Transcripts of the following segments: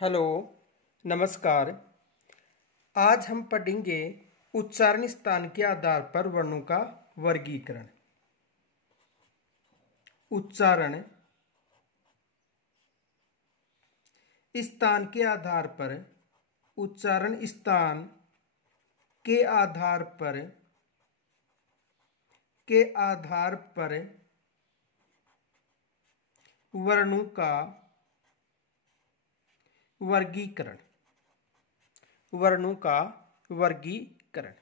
Hello, नमस्कार। आज हम पढ़ेंगे उच्चारण स्थान के आधार पर वर्णों का वर्गीकरण। उच्चारण स्थान के आधार पर, उच्चारण स्थान के आधार पर वर्णों का वर्गीकरण। वर्णों का वर्गीकरण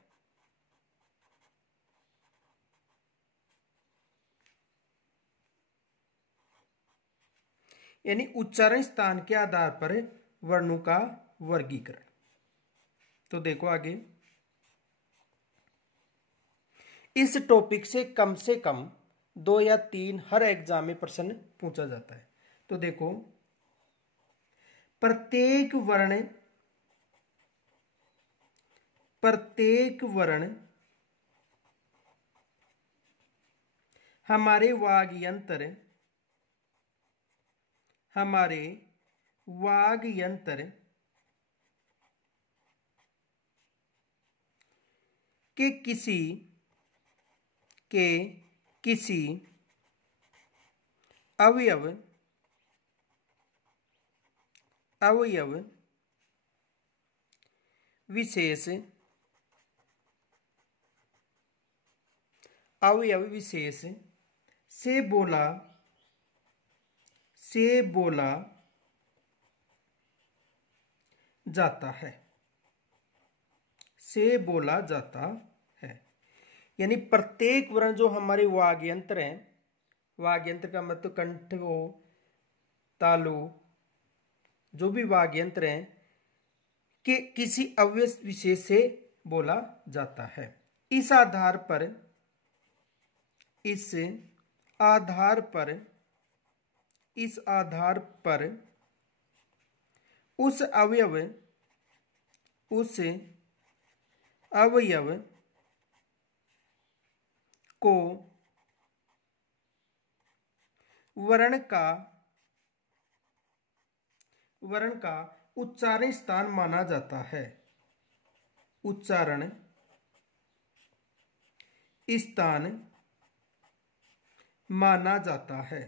यानी उच्चारण स्थान के आधार पर वर्णों का वर्गीकरण। तो देखो आगे, इस टॉपिक से कम 2 या 3 हर एग्जाम में प्रश्न पूछा जाता है। तो देखो, प्रत्येक वर्ण हमारे वाग यंत्र के किसी अवयव विशेष से बोला जाता है। यानी प्रत्येक वर्ण जो हमारे वाग यंत्र हैं, वाग यंत्र का मतलब कंठ हो, तालु, जो भी वाग यंत्र हैं कि किसी अवयव विशेष से बोला जाता है। इस आधार पर उस अवयव को वर्ण का उच्चारण स्थान माना जाता है। उच्चारण स्थान माना जाता है।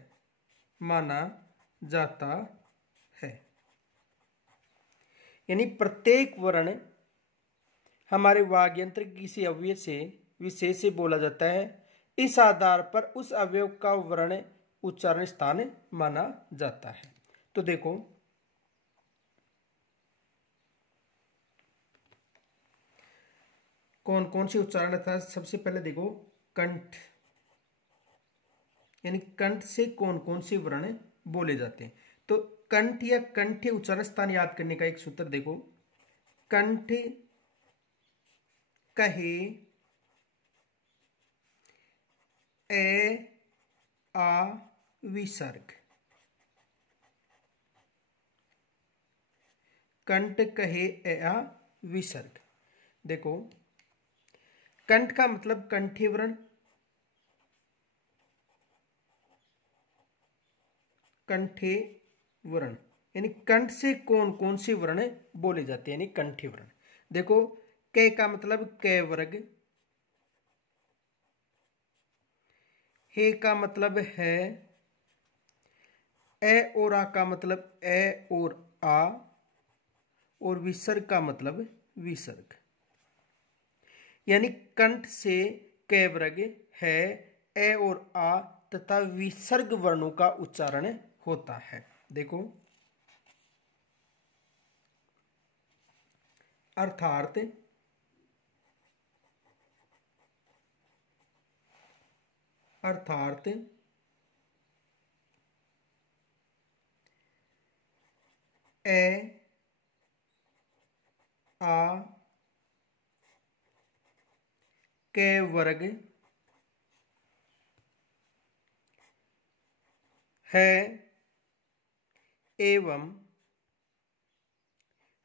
यानी प्रत्येक वर्ण हमारे वाग यंत्र की किसी अवयव से विशेष से बोला जाता है। इस आधार पर उस अवयव का वर्ण उच्चारण स्थान माना जाता है। तो देखो, कौन कौन से उच्चारण था। सबसे पहले देखो, कंठ, यानी कंठ से कौन कौन से वर्ण बोले जाते हैं। तो कंठ या कंठे उच्चारण स्थान याद करने का एक सूत्र देखो, कंठ कहे ए आ विसर्ग। कंठ कहे ए आ विसर्ग। देखो, कंठ का मतलब कंठी वर्ण, कंठे वर्ण, यानी कंठ से कौन कौन से वर्ण बोले जाते हैं, यानी कंठी वर्ण। देखो, क का मतलब क वर्ग, हे का मतलब है, ए और आ का मतलब ए और आ, और विसर्ग का मतलब विसर्ग। यानी कंठ से क वर्ग, है, ए और आ तथा विसर्ग वर्णों का उच्चारण होता है। देखो, अर्थात ए आ के वर्ग है एवं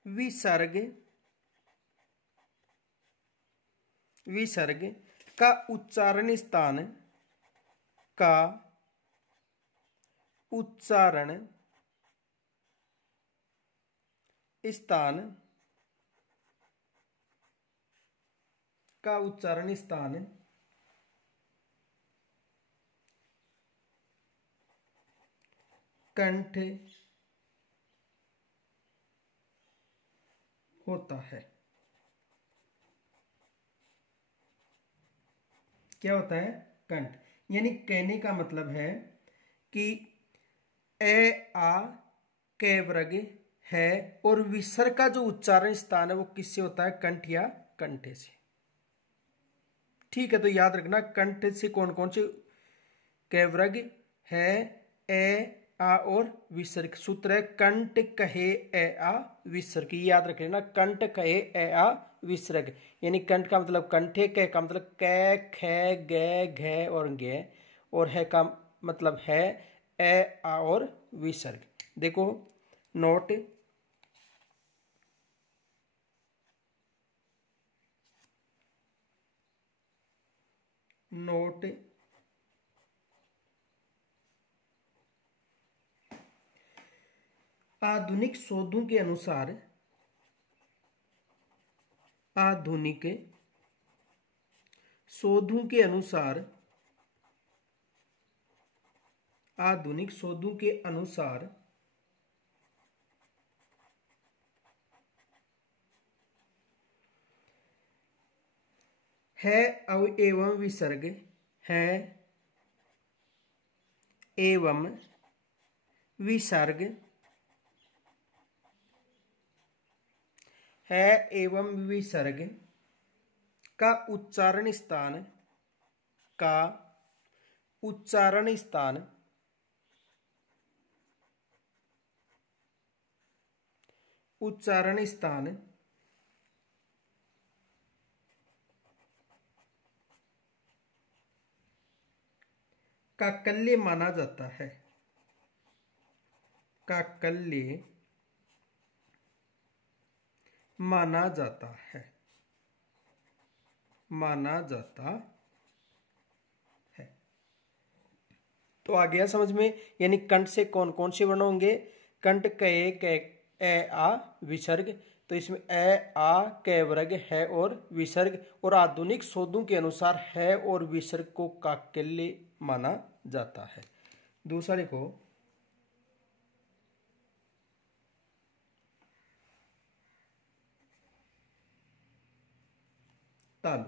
विसर्ग का उच्चारण स्थान का उच्चारण स्थान कंठ होता है। क्या होता है? कंठ। यानी कहने का मतलब है कि ए आ कै वर्ग है और विसर्ग का जो उच्चारण स्थान है वो किससे होता है? कंठ या कंठे से। ठीक है, तो याद रखना कंठ से कौन कौन से कै वर्ग है? ए आ और विसर्ग। सूत्र है कंठ कहे ए आ विसर्ग। याद रख लेना, कंठ कहे ए आ विसर्ग। यानी कंठ का मतलब कंठे, कह का मतलब कै ख ग घ और गे, और है का मतलब है ए आ और विसर्ग। देखो नोट, नोट आधुनिक शोधों के अनुसार, आधुनिक शोधों के अनुसार, आधुनिक शोधों के अनुसार है एवं विसर्ग, है एवं विसर्ग, है एवं विसर्ग का उच्चारण स्थान, का उच्चारण स्थान उच्चारण स्थान काकल्य माना जाता है। काकल्य माना जाता है, माना जाता है। तो आ गया समझ में? यानी कंठ से कौन कौन से वर्ण होंगे? कंठ कए कै ए आ विसर्ग। तो इसमें ए आ कै वर्ग है और विसर्ग, और आधुनिक शोधों के अनुसार है और विसर्ग को काकल्य माना जाता है। दूसरा देखो, तालु।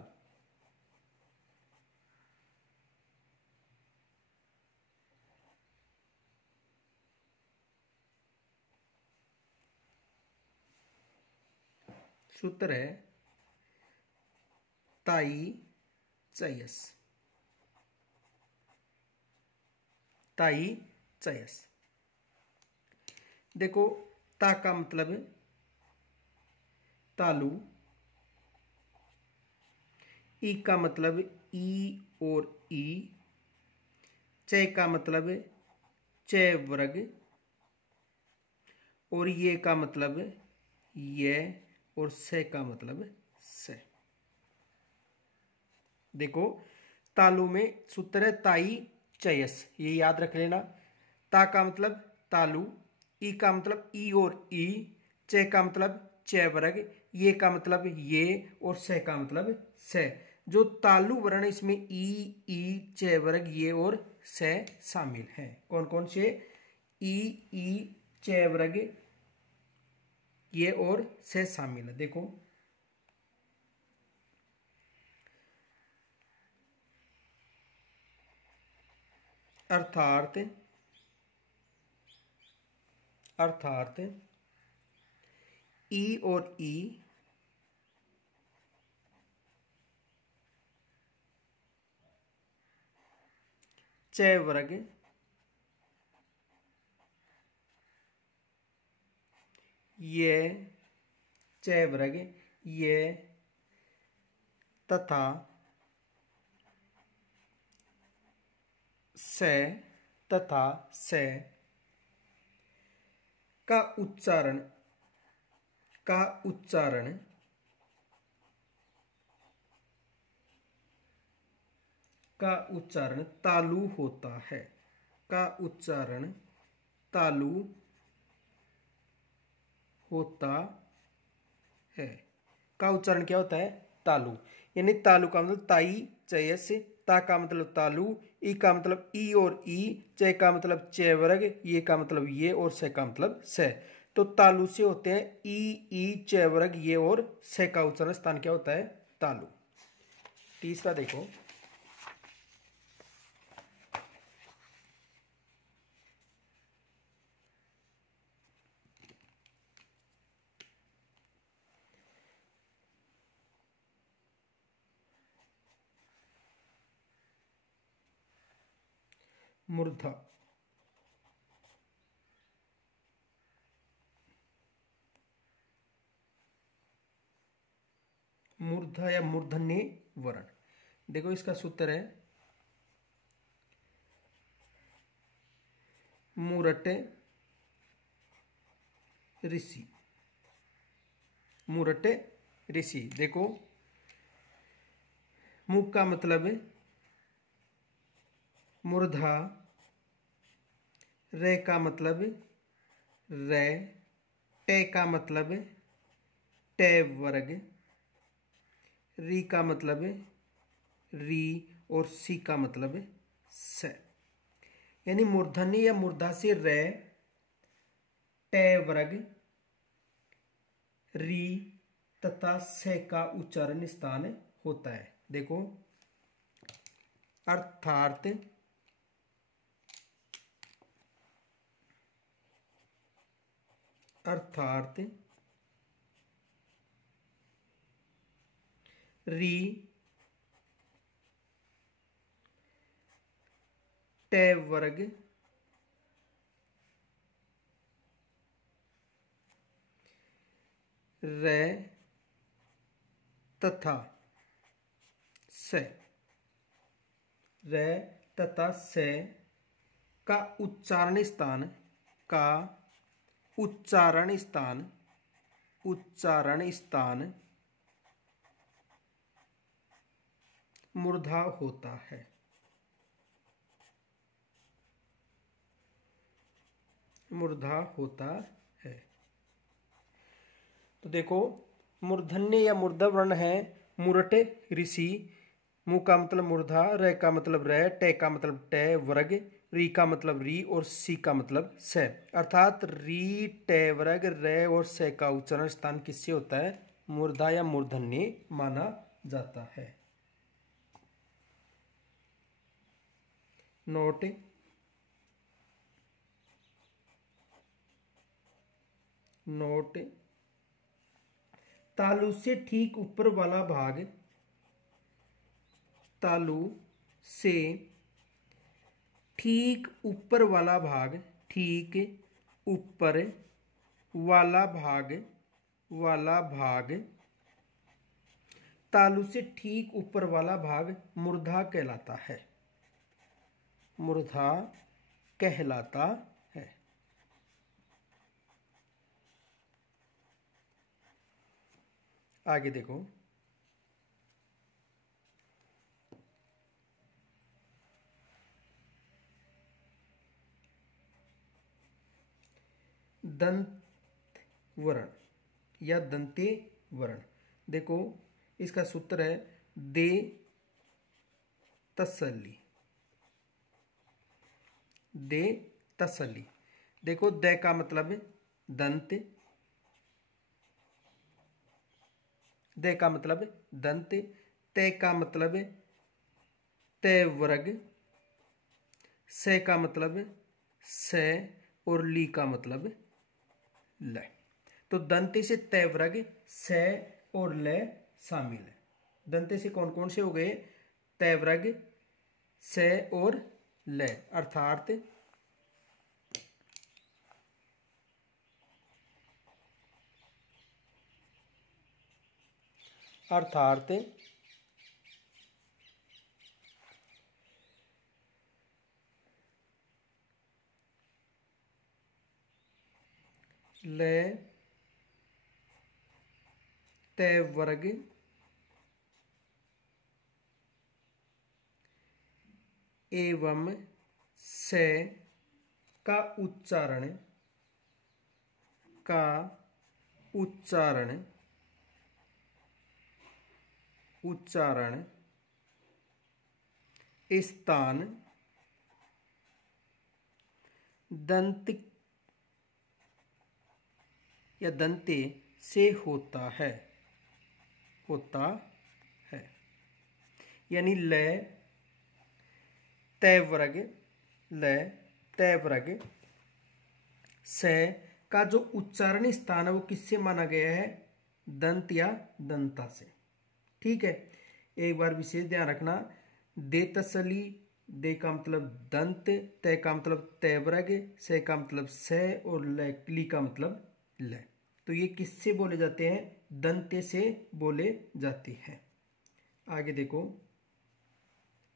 सूत्र है ताई चयस, ताई चयस। देखो ता का मतलब तालु, ई का मतलब ई और ई, चय का मतलब चय वर्ग, और ये का मतलब ये, और से का मतलब से। देखो तालु में सूत्र है ताई चयस, ये याद रख लेना। ता का मतलब तालु, ई का मतलब ई और ई, चे का मतलब चे वर्ग, ये का मतलब ये, और से का मतलब से। जो तालु वर्ण इसमें ई चे वर्ग ये और से शामिल है। कौन कौन से? ई चे वर्ग ये और से शामिल है। देखो अर्थात, अर्थात ई और ई चय वर्ग ये, चय वर्ग ये, तथा से, तथा से का उच्चारण, का उच्चारण का उच्चारण तालु होता है। का उच्चारण तालु होता है। का उच्चारण क्या होता है? तालु। यानी तालु का मतलब ताई चयस, ता का मतलब तालु, ई का मतलब ई और ई, च का मतलब च वर्ग, ये का मतलब ये और स का मतलब स। तो तालु से होते हैं ई च वर्ग ये और स का उच्चारण स्थान क्या होता है? तालु। तीसरा देखो, मूर्धा। मूर्धा या मूर्धन्य वर्ण। देखो इसका सूत्र है मूरट ऋषि। मूरट ऋषि। देखो मु का मतलब मूर्धा, रे का मतलब रे, टे का मतलब टे वर्ग, री का मतलब री और सी का मतलब स। यानी मूर्धन्य या मूर्धा से रे, टे वर्ग, री तथा स का उच्चारण स्थान होता है। देखो अर्थात अर्थात री, टे वर्ग, रे तथा स, रे तथा स का उच्चारण स्थान का उच्चारण स्थान मूर्धा होता है। मूर्धा होता है। तो देखो मूर्धन्य या मूर्धा वर्ण है मूरट ऋषि। मु का मतलब मूर्धा, रे का मतलब रे, टे का मतलब टे वर्ग, री का मतलब री और सी का मतलब स। अर्थात री, टे वर्ग, रे और स का उच्चारण स्थान किससे होता है? मूर्धा या मूर्धन्य माना जाता है। नोट नोट तालु से ठीक ऊपर वाला भाग, तालु से ठीक ऊपर वाला भाग, ठीक ऊपर वाला भाग तालु से ठीक ऊपर वाला भाग मूर्धा कहलाता है। मूर्धा कहलाता है। आगे देखो दंत वर्ण या दंते वर्ण। देखो इसका सूत्र है दे तसल्ली। दे तसल्ली। देखो द का मतलब दंत, दे का मतलब दंत, ते का मतलब ते वर्ग, से का मतलब से और ली का मतलब ल। तो दंते से तय वर्ग, से और ल शामिल है। दंते से कौन कौन से हो गए? तय वर्ग, से और ल। अर्थात ल, तय वर्ग, एवं से का उच्चारण उच्चारण उच्चारण स्थान दंत या दंते से होता है यानी ल तय वर्ग स का जो उच्चारण स्थान है वो किससे माना गया है? दंत या दंता से। ठीक है, एक बार विशेष ध्यान रखना, दे तसली, दे का मतलब दंत, तय का मतलब तय वर्ग, से का मतलब स और ली का मतलब ल। तो ये किससे बोले जाते हैं? दंते से बोले जाते हैं। आगे देखो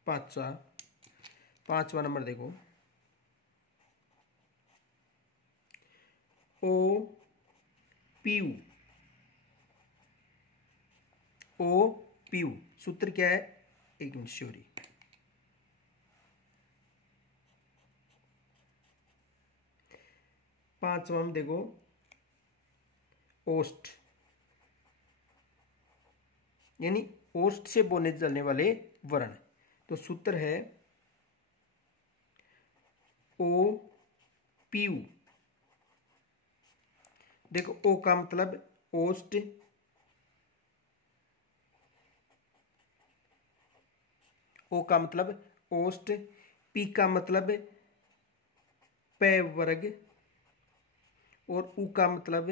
पांचवा नंबर देखो, ओ पीयू। ओ पीयू सूत्र क्या है? एक मिनट, श्योरी। पांचवा में देखो ओस्ट, यानी ओस्ट से बोले जाने वाले वर्ण। तो सूत्र है ओ पीयू। देखो ओ का मतलब ओस्ट, ओ का मतलब ओस्ट, पी का मतलब पे वर्ग और उ का मतलब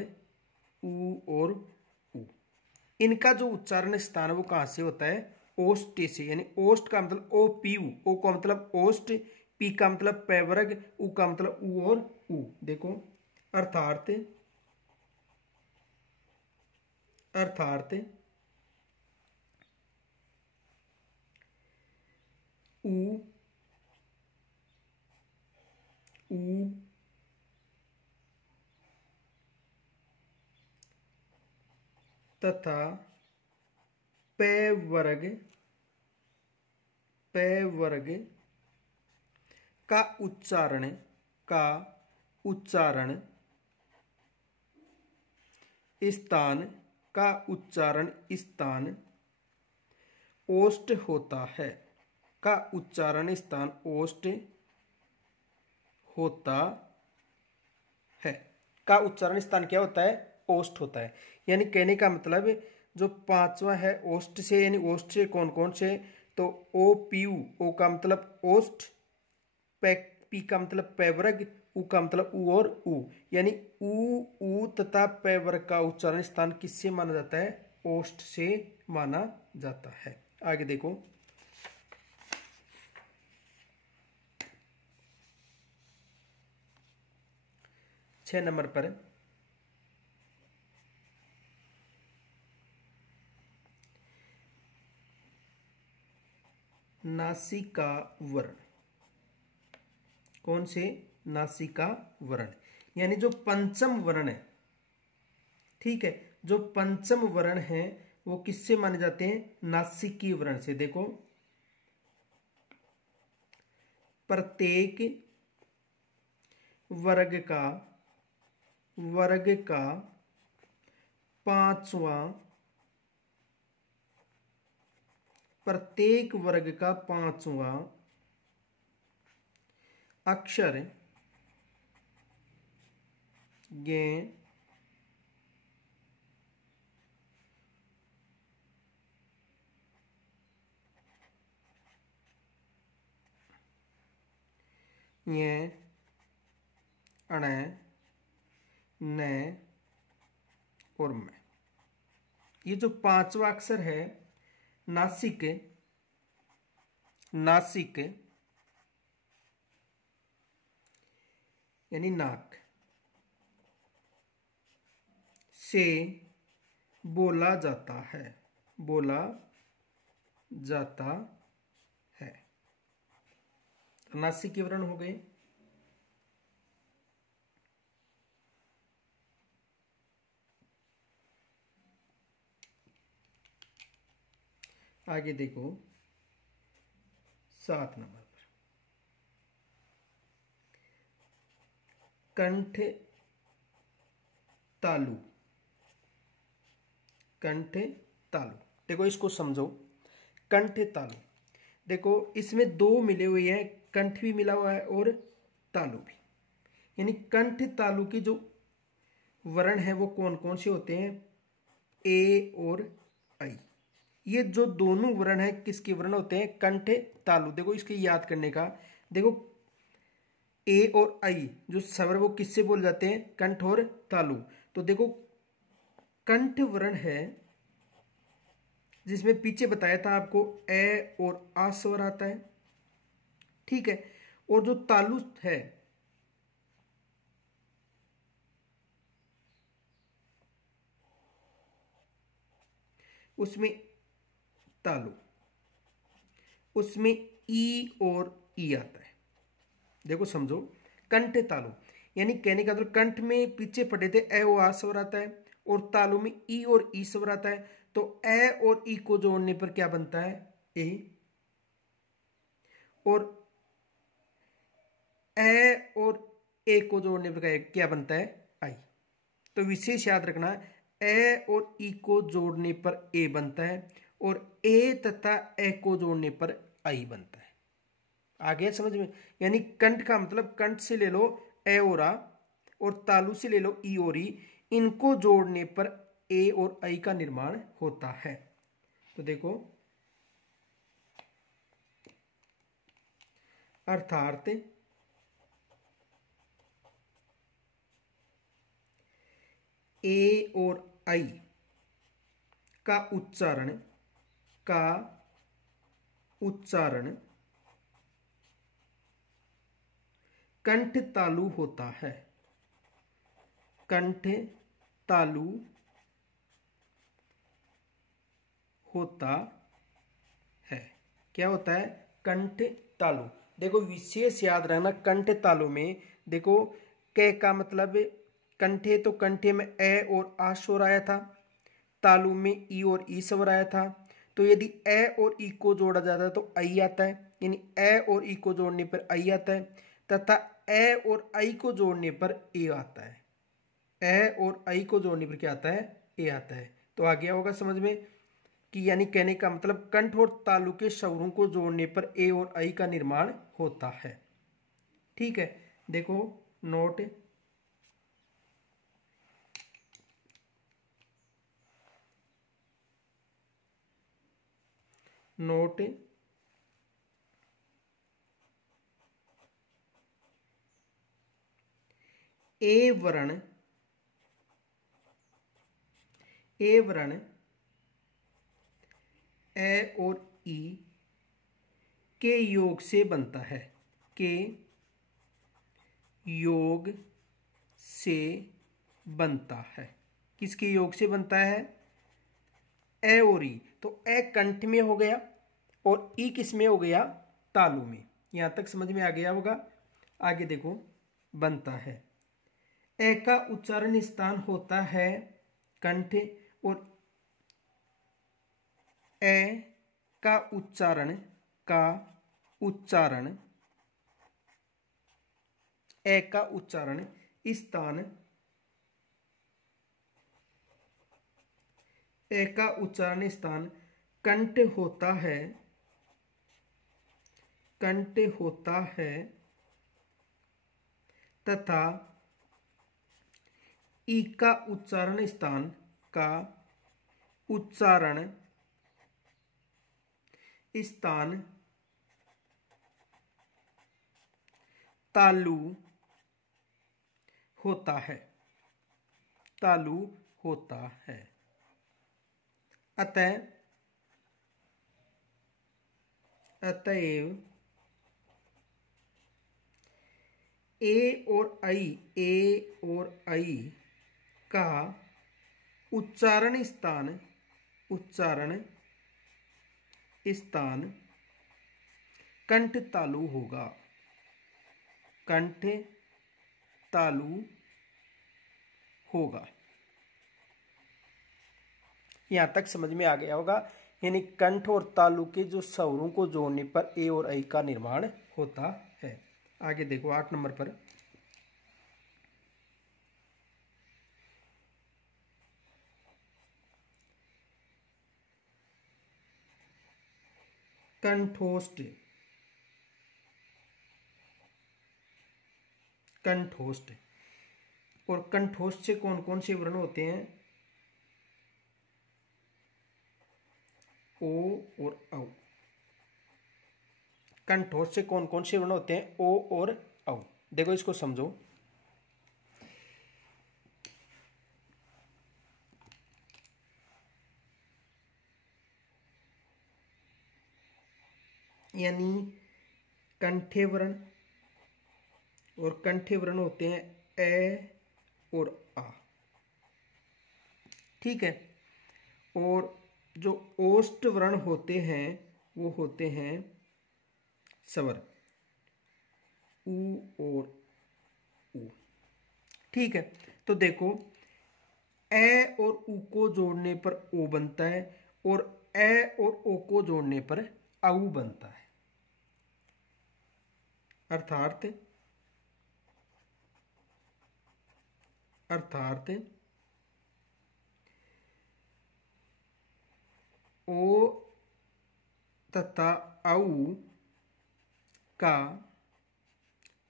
उ और उ। इनका जो उच्चारण स्थान है वो कहां से होता है? ओस्ट से। यानी ओस्ट का मतलब ओ पी उ, ओ का मतलब ओस्ट, पी का मतलब पे वर्ग, उ का मतलब उ और उ। देखो अर्थात उ उ तथा पे वर्ग का उच्चारण स्थान ओस्ट होता है। का उच्चारण स्थान ओस्ट होता है। का उच्चारण स्थान क्या होता है? ओस्ट होता है। यानी कहने का मतलब जो पांचवा है ओस्ट से, यानी ओस्ट से कौन कौन से? तो ओ पी यू, ओ का मतलब ओस्ट, पी का मतलब पैवर्ग, उ का मतलब उ और उ। यानी उ तथा पैवर्ग का उच्चारण स्थान किससे माना जाता है? ओस्ट से माना जाता है। आगे देखो 6 नंबर पर नासिका वर्ण। कौन से? नासिका वर्ण, यानी जो पंचम वर्ण है। ठीक है, जो पंचम वर्ण है वो किससे माने जाते हैं? नासिकी वर्ण से। देखो प्रत्येक वर्ग का पांचवा, प्रत्येक वर्ग का पांचवा अक्षर ज्ञ ञ अण न और म। ये जो पांचवा अक्षर है नासिक यानी नाक से बोला जाता है नासिक वर्ण हो गए। आगे देखो 7 नंबर पर कंठ तालु। कंठ तालु। देखो इसको समझो, कंठ तालु। देखो इसमें दो मिले हुए हैं, कंठ भी मिला हुआ है और तालु भी। यानी कंठ तालु के जो वर्ण है वो कौन कौन से होते हैं, ए और आई। ये जो दोनों वर्ण है किसके वर्ण होते हैं, कंठ तालु। देखो इसके याद करने का, देखो ए और आई जो स्वर वो किससे बोल जाते हैं, कंठ और तालु। तो देखो कंठ वर्ण है जिसमें पीछे बताया था आपको ए और आ स्वर आता है, ठीक है। और जो तालु है उसमें तालु, उसमें ई और ई आता है। देखो समझो, कंठ तालु यानी कहने का मतलब कंठ में पीछे पढ़े थे ए और आ स्वर आता है और तालु में ई और ई स्वर आता है। तो ए और ई को जोड़ने पर क्या बनता है, ए, और ए और ए को जोड़ने पर क्या बनता है, आई। तो विशेष याद रखना, ए और ई को जोड़ने पर ए बनता है और ए तथा ए को जोड़ने पर आई बनता है। आ गया समझ में। यानी कंठ का मतलब कंठ से ले लो ए और आ, और तालु से ले लो ई और ई, इनको जोड़ने पर ए और आई का निर्माण होता है। तो देखो अर्थात ए और आई का उच्चारण कंठ तालु होता है, कंठ तालु होता है। क्या होता है, कंठ तालु। देखो विशेष याद रखना, कंठ तालु में देखो क का मतलब कंठे, तो कंठे में ए और आ स्वर आया था, तालु में ई और ई स्वर आया था। तो यदि ए और ई को जोड़ा जाता है तो आई आता है, यानी ए और ई को जोड़ने पर आई आता है, तथा ए और आई को जोड़ने पर ए आता है। ए और आई को जोड़ने पर क्या आता है, ए आता है। तो आ गया होगा समझ में कि यानी कहने का मतलब कंठ और तालु के स्वरों को जोड़ने पर ए और आई का निर्माण होता है, ठीक है। देखो नोट, नोट ए वर्ण ए और ई के योग से बनता है, के योग से बनता है। किसके योग से बनता है, ए और ई। तो ए कंठ में हो गया और ई किस में हो गया, तालु में। यहां तक समझ में आ गया होगा। आगे देखो, बनता है, ए का उच्चारण स्थान होता है कंठ, और ए का उच्चारण ए का उच्चारण स्थान, ए का उच्चारण स्थान कंठ होता है, तथा ई का उच्चारण स्थान तालु होता है, अतएव ए और आई का उच्चारण स्थान कंठ तालु होगा, यहां तक समझ में आ गया होगा। यानी कंठ और तालु के जो स्वरों को जोड़ने पर ए और आई का निर्माण होता है। आगे देखो 8 नंबर पर, कंठोष्ठ, कंठोष्ठ। और कंठोष्ठ से कौन कौन से वर्ण होते हैं? ओ और औ। कंठोष्ठ से कौन कौन से वर्ण होते हैं? ओ और औ। देखो इसको समझो। यानी कंठे वर्ण, और कंठे वर्ण होते हैं ए और आ, ठीक है। और जो ओष्ठ वर्ण होते हैं वो होते हैं स्वर, ऊ और ऊ, ठीक है। तो देखो, ए और ऊ को जोड़ने पर ओ बनता है, और ए और ओ को जोड़ने पर आऊ बनता है। अर्थात अर्थात ओ तथा आऊ का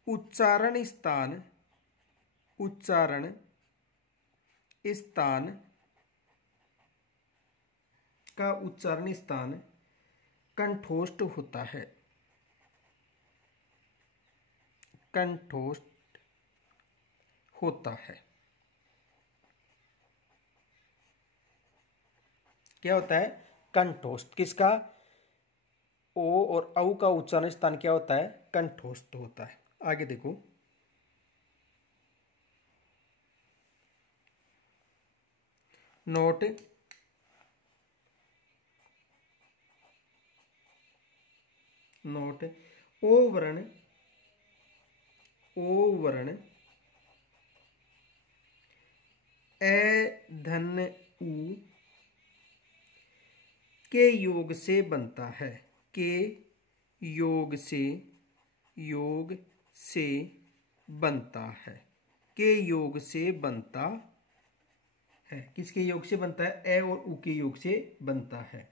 उच्चारण स्थान, उच्चारण स्थान का उच्चारण स्थान कंठोष्ठ होता है, कंठोष्ठ होता है। क्या होता है? कंठोष्ठ। किसका? ओ और औ का उच्चारण स्थान क्या होता है? कंठोष्ठ होता है। आगे देखो, नोट, नोट। ओ वर्ण, ओ वर्ण ए धन ऊ के योग से बनता है, के योग से, योग से बनता है, के योग से बनता है। किसके योग से बनता है? ए और ऊ के योग से बनता है।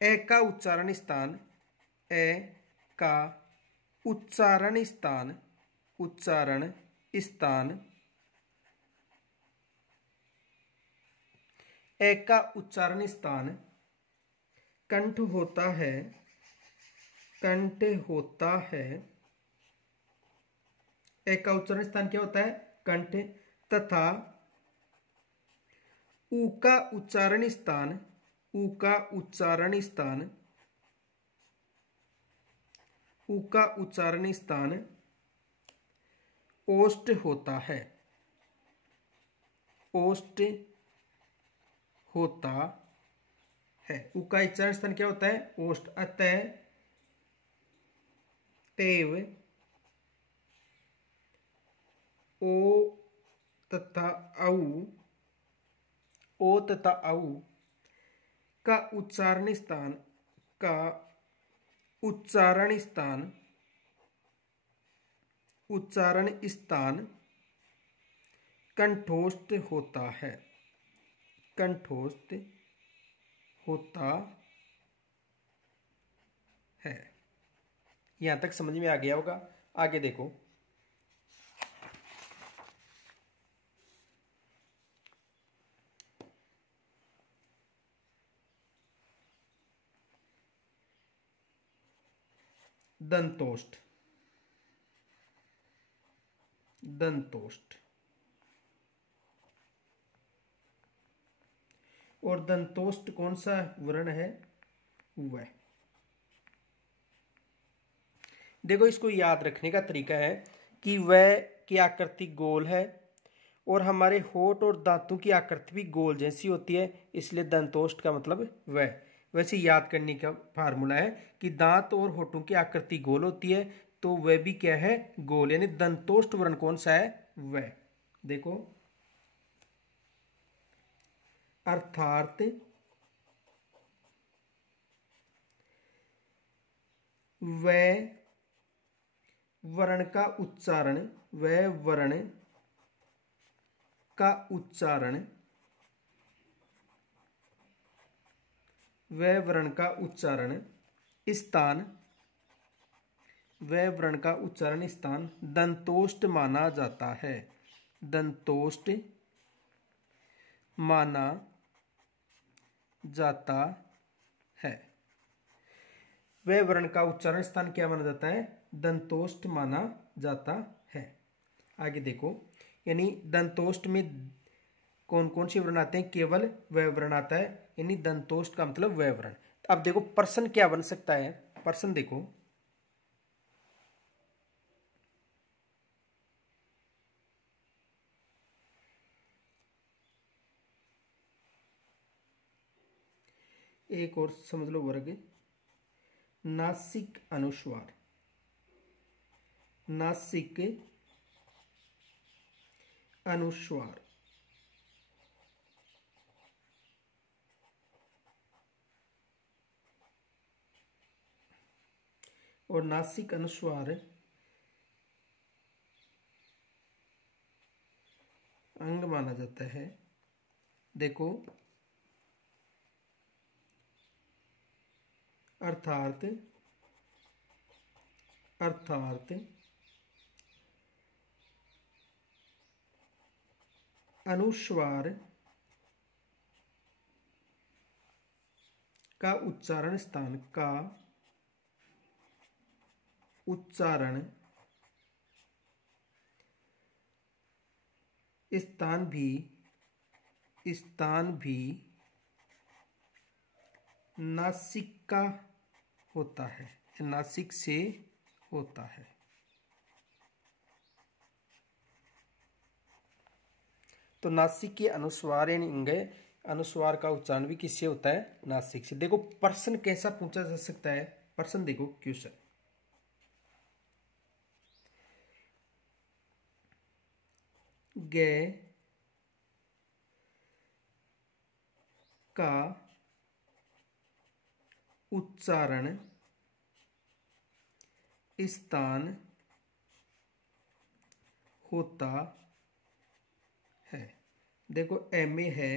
ए का उच्चारण स्थान, ए का उच्चारण स्थान, उच्चारण स्थान, ए का उच्चारण स्थान कंठ होता है, कंठ होता है। ए का उच्चारण स्थान क्या होता है? कंठ। तथा ऊ का उच्चारण स्थान, ऊ का उच्चारण स्थान, ऊ का उच्चारण स्थान ओष्ठ होता है, ओष्ठ होता है। ऊ का उच्चारण स्थान क्या होता है? ओष्ठ। अतः तेव ओ तथा औ, ओ तथा औ का उच्चारण स्थान, का उच्चारण स्थान, उच्चारण स्थान कंठोष्ठ होता है, कंठोष्ठ होता है। यहां तक समझ में आ गया होगा। आगे देखो, दंतोष्ठ, दंतोष्ठ। और दंतोष्ठ कौन सा वर्ण है? वह। देखो, इसको याद रखने का तरीका है कि वह की आकृति गोल है, और हमारे होठ और दांतों की आकृति भी गोल जैसी होती है, इसलिए दंतोष्ठ का मतलब वह। वैसे याद करने का फार्मूला है कि दांत और होठों की आकृति गोल होती है, तो वह भी क्या है? गोल। यानी दंतोष्ठ वर्ण कौन सा है? वह। देखो, अर्थात वह वर्ण का उच्चारण, वह वर्ण का उच्चारण, वह वर्ण का उच्चारण स्थान वह वर्ण का उच्चारण स्थान दंतोष्ठ माना जाता है। दंतोष्ठ माना जाता है। वह वर्ण का उच्चारण स्थान क्या माना जाता है? दंतोष्ठ माना जाता है। आगे देखो, यानी दंतोष्ठ में कौन कौन से वर्ण आते हैं? केवल वह वर्ण आता है, यानी दंतोष्ठ का मतलब वह वर्ण। अब देखो प्रश्न क्या बन सकता है। प्रश्न देखो, एक और समझ लो वर्ग, नासिक अनुस्वार। नासिक अनुस्वार और नासिक अनुस्वार अंग माना जाता है। देखो, अर्थात अनुस्वार का उच्चारण स्थान स्थान भी नासिक का होता है, नासिक से होता है। तो नासिक के अनुस्वार यानी अंग, अनुस्वार का उच्चारण भी किससे होता है? नासिक से। देखो प्रश्न कैसा पूछा जा सकता है। प्रश्न देखो, क्वेश्चन, गे का उच्चारण स्थान होता है। देखो, ए में है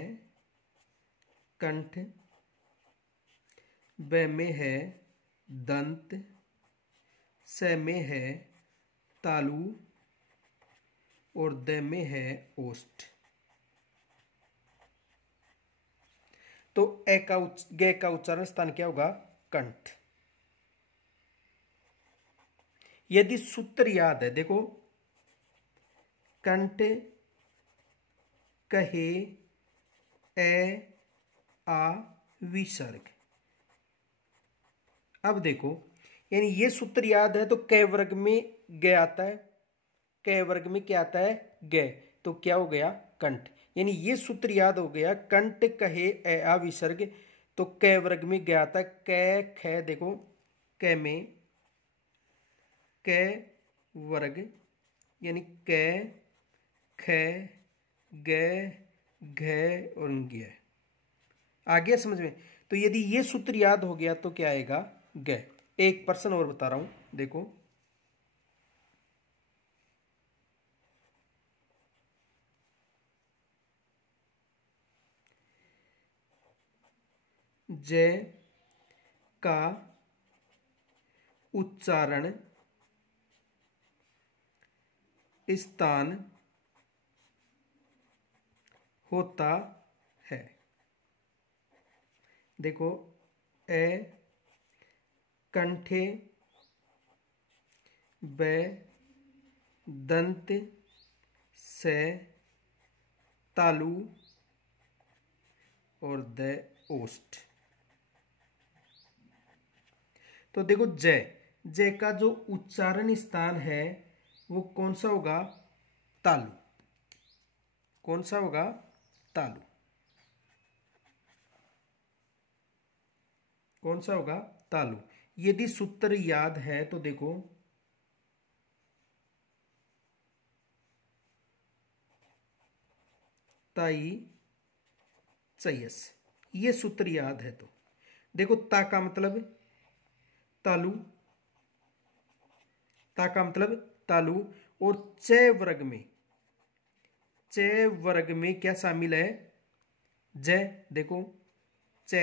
कंठ, ब में है दंत, स में है तालु और द में है ओष्ठ। तो ग का उच्चारण स्थान क्या होगा? कंठ। यदि सूत्र याद है, देखो, कंठ कहे ए आ विसर्ग। अब देखो, यानी ये सूत्र याद है तो क वर्ग में ग आता है, क वर्ग में क्या आता है? ग। तो क्या हो गया? कंठ। यानी ये सूत्र याद हो गया, कंठ कहे ए आ विसर्ग, तो क वर्ग में ग आता है। क ख, देखो क में क वर्ग यानी क ख ग घ और ग। आ गया समझ में? तो यदि ये सूत्र याद हो गया तो क्या आएगा? ग। एक प्रश्न और बता रहा हूं, देखो, ज का उच्चारण स्थान होता है। देखो, ए कंठे, ब दंत, स तालु और द ओष्ठ। तो देखो, ज का जो उच्चारण स्थान है वो कौन सा होगा? तालु। कौन सा होगा? तालु। कौन सा होगा? तालु। यदि सूत्र याद है तो देखो, ताई चयस, ये सूत्र याद है तो देखो, ता का मतलब तालु, ता का मतलब तालु, और च वर्ग में क्या शामिल है? ज। देखो, च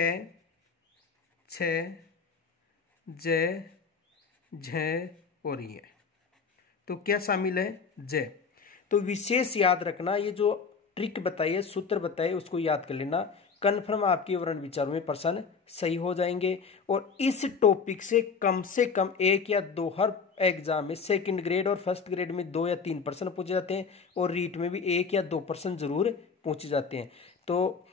छ जय, झ और ये। तो क्या शामिल है? जय। तो विशेष याद रखना, ये जो ट्रिक बताई है, सूत्र बताए, उसको याद कर लेना। कन्फर्म आपके वर्ण विचारों में प्रश्न सही हो जाएंगे। और इस टॉपिक से कम 1 या 2 हर एग्जाम में, सेकंड ग्रेड और फर्स्ट ग्रेड में 2 या 3 प्रश्न पूछे जाते हैं, और रीट में भी 1 या 2 प्रश्न जरूर पूछे जाते हैं। तो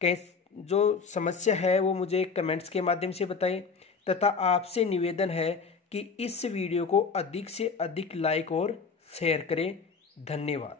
जो समस्या है वो मुझे कमेंट्स के माध्यम से बताएं, तथा आपसे निवेदन है कि इस वीडियो को अधिक से अधिक लाइक और शेयर करें। धन्यवाद।